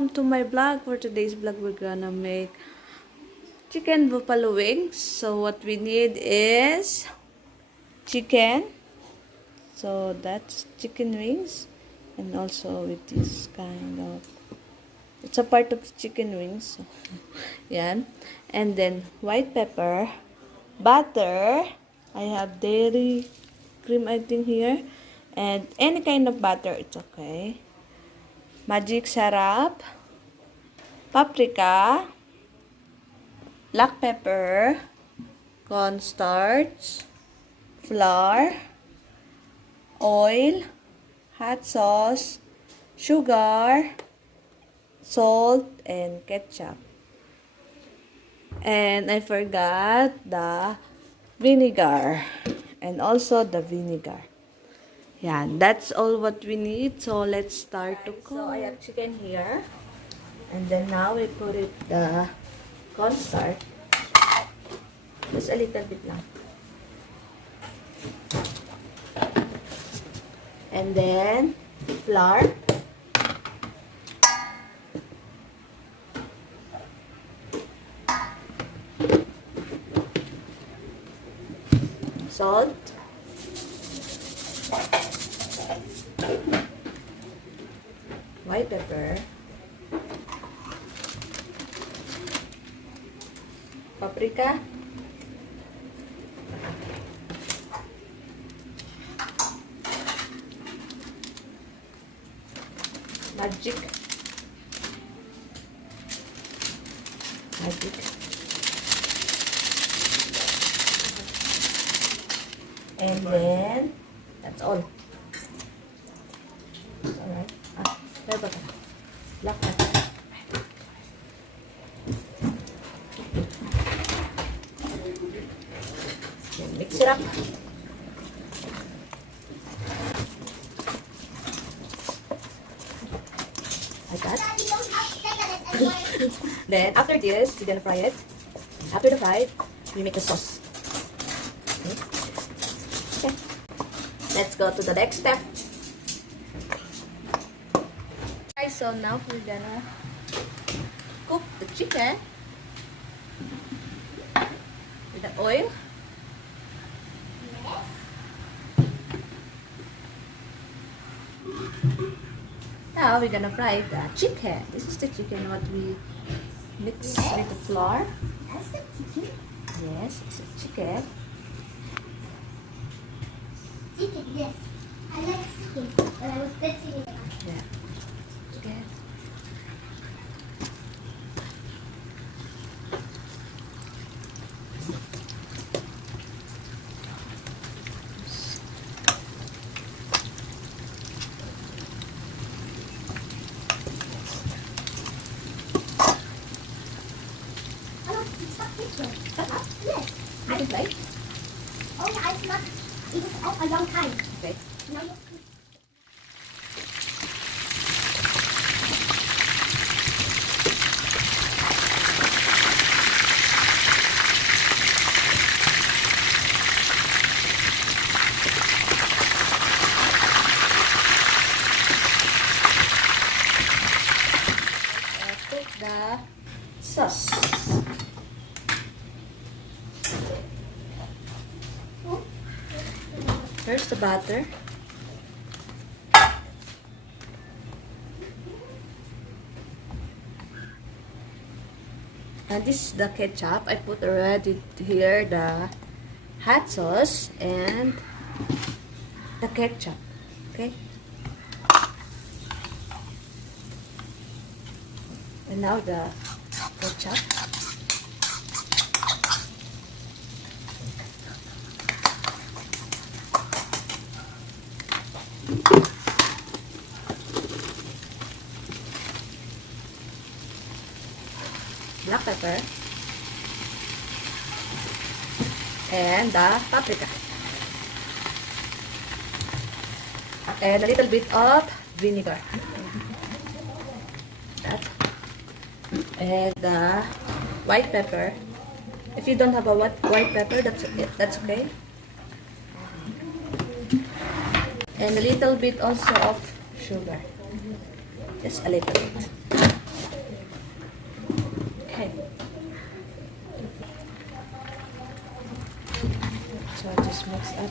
welcome to my vlog. For today's vlog, we're gonna make chicken buffalo wings. So what we need is chicken. So that's chicken wings, and also with this kind of, it's a part of chicken wings. So, yan. And then white pepper, butter. I have dairy cream, I think, here, and any kind of butter, it's okay. Magic sarap, paprika, black pepper, cornstarch, flour, oil, hot sauce, sugar, salt, and ketchup. And I forgot the vinegar, and also the vinegar. Yeah, that's all what we need. So let's start to cook. So I have chicken here, and then now we put it the cornstarch, just a little bit lang, and then flour, salt, white pepper, paprika, magic, and then that's all. Alright. Black pepper. Then mix it up. Like that. Then after this, you're gonna fry it. After the fry, we make the sauce. Okay. Let's go to the next step. Guys, so now we're gonna cook the chicken with the oil. Now we're gonna fry the chicken. This is the chicken what we mix with the flour. That's the chicken? Yes, it's a chicken. Chicken, yes. I like chicken. When I was touching it. Yeah. Chicken. Oh, it's not chicken. Yes. You can fry? Oh, yeah, it's not. It was off a long time. Okay. Now you Cook the sauce. First the butter. And this is the ketchup. I put already here the hot sauce and the ketchup. Okay. And now the ketchup. Black pepper. And the paprika. And a little bit of vinegar. That. And the white pepper. If you don't have a white pepper, that's okay. And a little bit also of sugar. Just a little bit. mix up.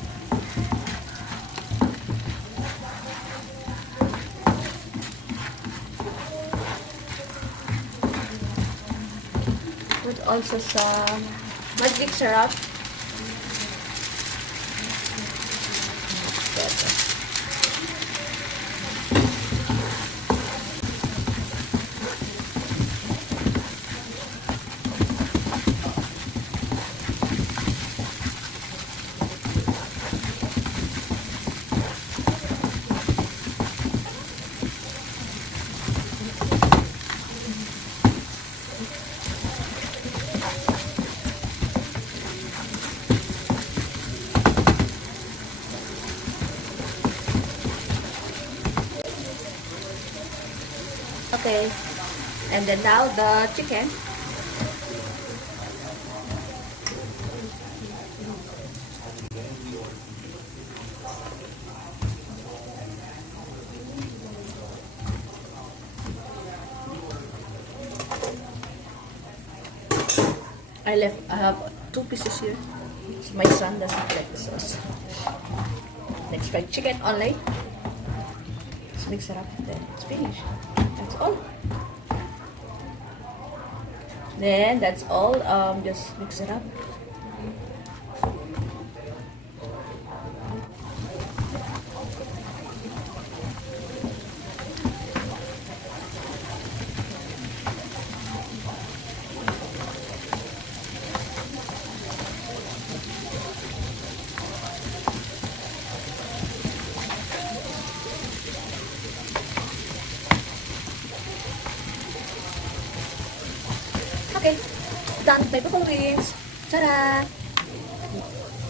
Put also some magic syrup. Okay, and then now the chicken. I have 2 pieces here. My son doesn't like the sauce. Next, fried chicken only. Let's mix it up, then it's finished. That's all. Then that's all. Just mix it up. Okay, done my buffalo wings. Ta-da!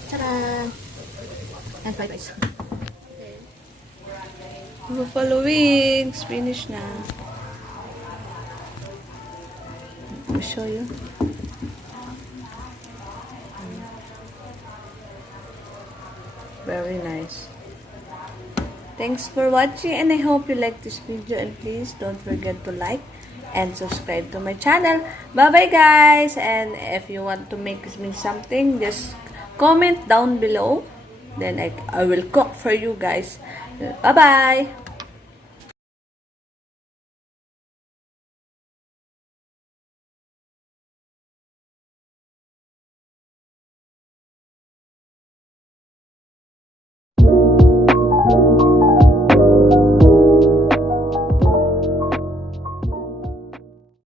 Ta-da! And fried rice. Buffalo wings, finished na. I'll show you. Very nice. Thanks for watching, and I hope you like this video, and please don't forget to like and subscribe to my channel. Bye bye guys, and if you want to make me something, just comment down below, then I will cook for you guys. Bye bye.